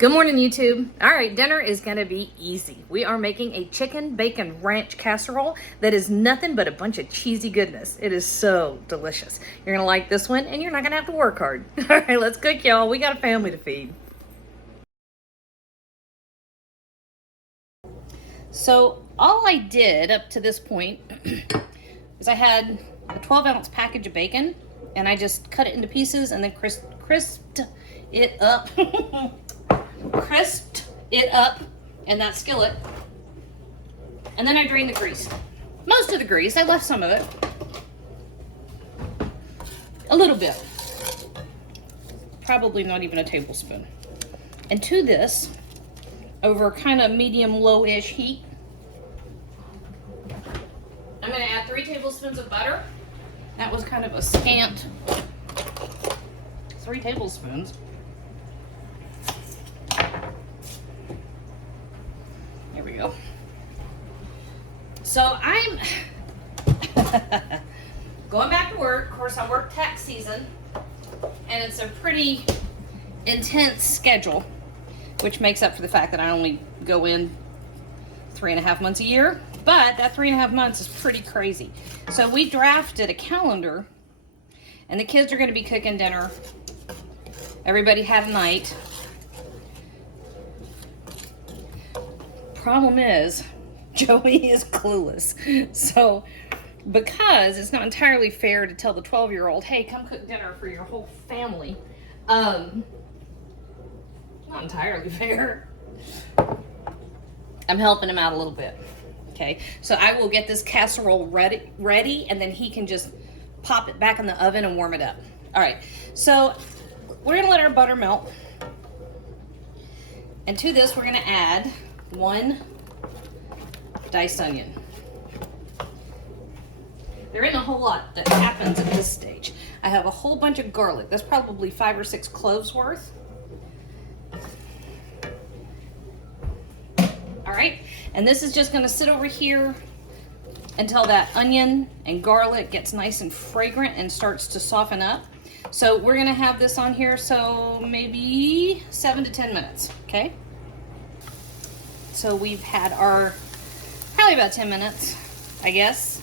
Good morning, YouTube. All right, dinner is gonna be easy. We are making a chicken bacon ranch casserole that is nothing but a bunch of cheesy goodness. It is so delicious. You're gonna like this one and you're not gonna have to work hard. All right, let's cook, y'all. We got a family to feed. So all I did up to this point is I had a 12-ounce package of bacon and I just cut it into pieces and then crisped it up. Crisped it up in that skillet, and then I drained the grease. Most of the grease, I left some of it. A little bit. Probably not even a tablespoon. And to this, over kind of medium low-ish heat, I'm going to add 3 tablespoons of butter. That was kind of a scant 3 tablespoons. There we go. So I'm going back to work. Of course, I work tax season, and it's a pretty intense schedule, which makes up for the fact that I only go in 3.5 months a year. But that 3.5 months is pretty crazy. So we drafted a calendar, and the kids are going to be cooking dinner. Everybody had a night. Problem is, Joey is clueless. So, because it's not entirely fair to tell the 12-year-old, hey, come cook dinner for your whole family. Not entirely fair. I'm helping him out a little bit. Okay, so I will get this casserole ready, and then he can just pop it back in the oven and warm it up. All right, so we're gonna let our butter melt. And to this, we're gonna add 1 diced onion. There isn't a whole lot that happens at this stage. I have a whole bunch of garlic. That's probably 5 or 6 cloves worth. All right, and this is just gonna sit over here until that onion and garlic gets nice and fragrant and starts to soften up. So we're gonna have this on here, so maybe 7 to 10 minutes, okay? So we've had our, probably about 10 minutes, I guess.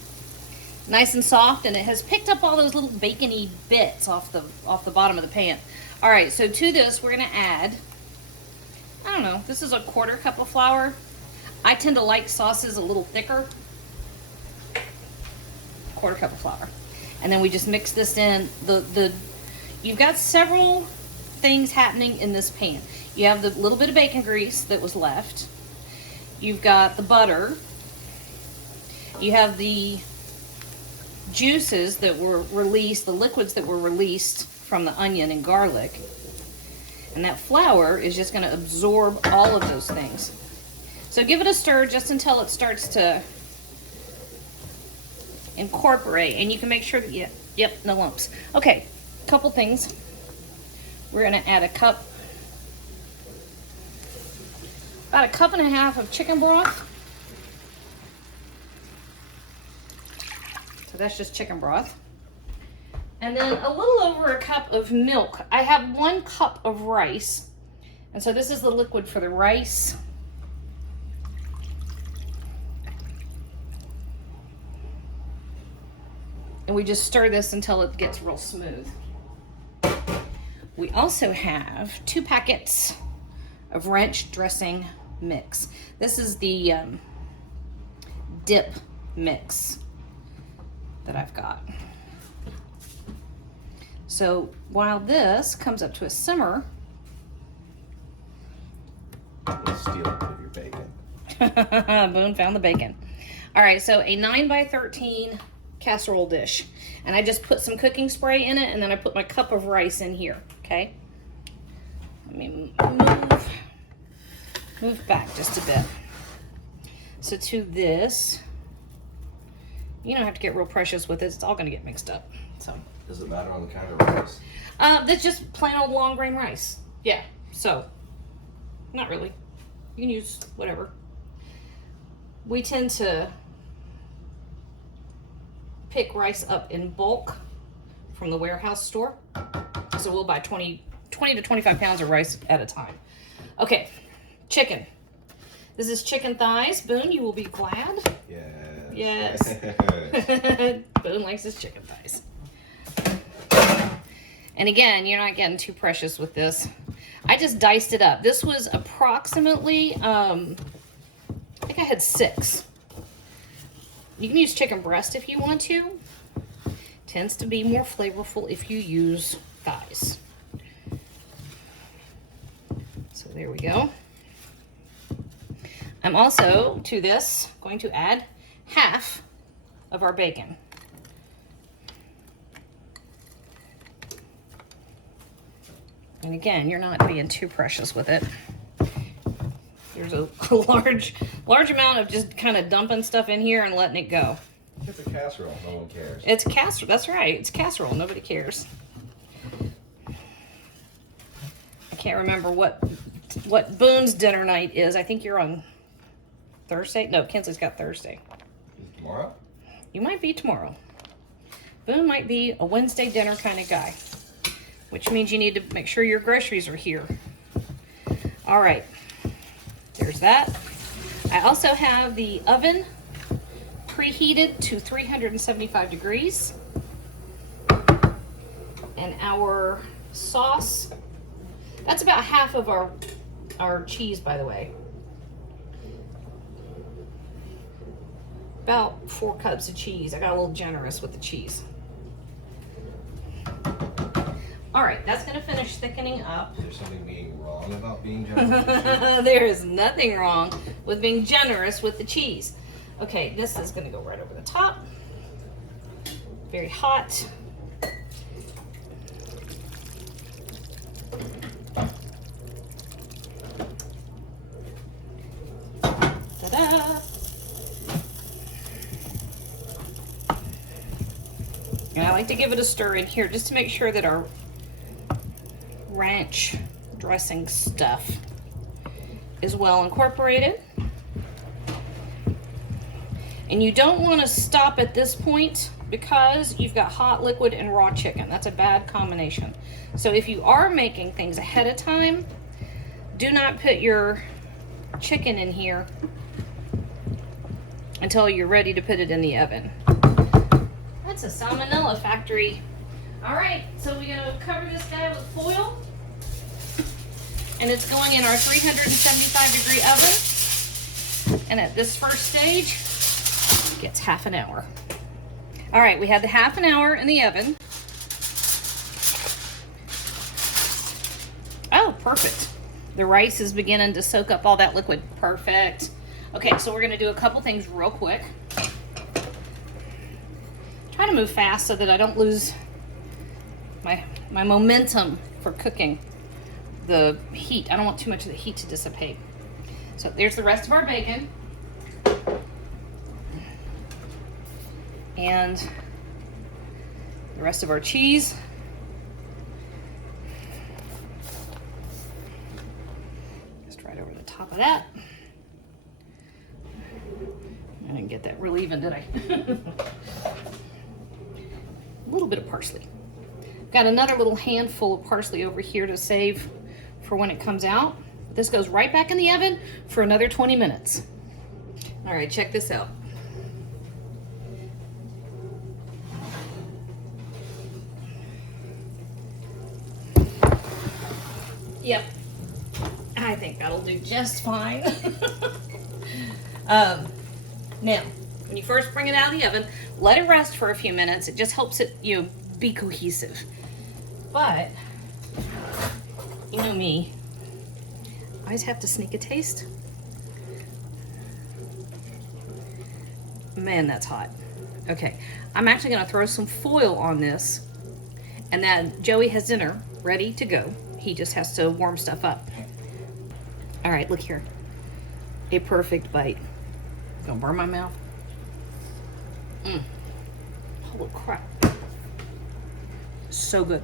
Nice and soft, and it has picked up all those little bacony bits off the bottom of the pan. All right, so to this, we're gonna add, I don't know, this is a 1/4 cup of flour. I tend to like sauces a little thicker. 1/4 cup of flour. And then we just mix this in. You've got several things happening in this pan. You have the little bit of bacon grease that was left. You've got the butter. You have the juices that were released, the liquids that were released from the onion and garlic. And that flour is just gonna absorb all of those things. So give it a stir just until it starts to incorporate, and you can make sure that yep, no lumps. Okay, couple things. We're gonna add about a 1.5 cups of chicken broth. So that's just chicken broth. And then a little over 1 cup of milk. I have 1 cup of rice. And so this is the liquid for the rice. And we just stir this until it gets real smooth. We also have 2 packets of ranch dressing mix. This is the dip mix that I've got. So while this comes up to a simmer, steal a bit of your bacon. Boone found the bacon. All right, so a 9 by 13 casserole dish, and I just put some cooking spray in it, and then I put my cup of rice in here. Okay, let me move back just a bit. So to this, you don't have to get real precious with it. It's all going to get mixed up. So does it matter on the kind of rice? That's just plain old long grain rice. Yeah, so not really. You can use whatever. We tend to pick rice up in bulk from the warehouse store. So we'll buy 20 to 25 pounds of rice at a time. Okay, chicken. This is chicken thighs. Boone, you will be glad. Yes. Yes. Boone likes his chicken thighs. And again, you're not getting too precious with this. I just diced it up. This was approximately, I think I had 6. You can use chicken breast if you want to. Tends to be more flavorful if you use thighs. So there we go. I'm also, to this, going to add half of our bacon. And again, you're not being too precious with it. There's a large amount of just kind of dumping stuff in here and letting it go. It's a casserole. No one cares. It's casserole. That's right. It's casserole. Nobody cares. I can't remember what Boone's dinner night is. I think you're on Thursday. No, Kinsley's got Thursday. Is it tomorrow? You might be tomorrow. Boone might be a Wednesday dinner kind of guy, which means you need to make sure your groceries are here. All right. There's that. I also have the oven preheated to 375 degrees. And our sauce, that's about half of our cheese, by the way. About 4 cups of cheese. I got a little generous with the cheese. All right, that's gonna finish thickening up. Is there something being wrong about being generous? There is nothing wrong with being generous with the cheese. Okay, this is gonna go right over the top. Very hot. Ta-da! And I like to give it a stir in here just to make sure that our ranch dressing stuff is well incorporated. And you don't want to stop at this point because you've got hot, liquid, and raw chicken. That's a bad combination. So if you are making things ahead of time, do not put your chicken in here until you're ready to put it in the oven. That's a salmonella factory. All right, so we're gonna cover this guy with foil. And it's going in our 375-degree oven. And at this first stage, it gets half an hour. All right, we had the half an hour in the oven. Oh, perfect. The rice is beginning to soak up all that liquid. Perfect. Okay, so we're gonna do a couple things real quick. Try to move fast so that I don't lose my momentum for cooking. The heat. I don't want too much of the heat to dissipate. So there's the rest of our bacon. And the rest of our cheese. Just right over the top of that. I didn't get that real even, did I? A little bit of parsley. Got another little handful of parsley over here to save for when it comes out. This goes right back in the oven for another 20 minutes. All right, check this out. Yep, I think that'll do just fine. Now, when you first bring it out of the oven, let it rest for a few minutes. It just helps it, be cohesive. But you know me, I always have to sneak a taste. Man, that's hot. Okay, I'm actually gonna throw some foil on this, and then Joey has dinner ready to go. He just has to warm stuff up. All right, look here. A perfect bite. Gonna burn my mouth. Holy crap. So good.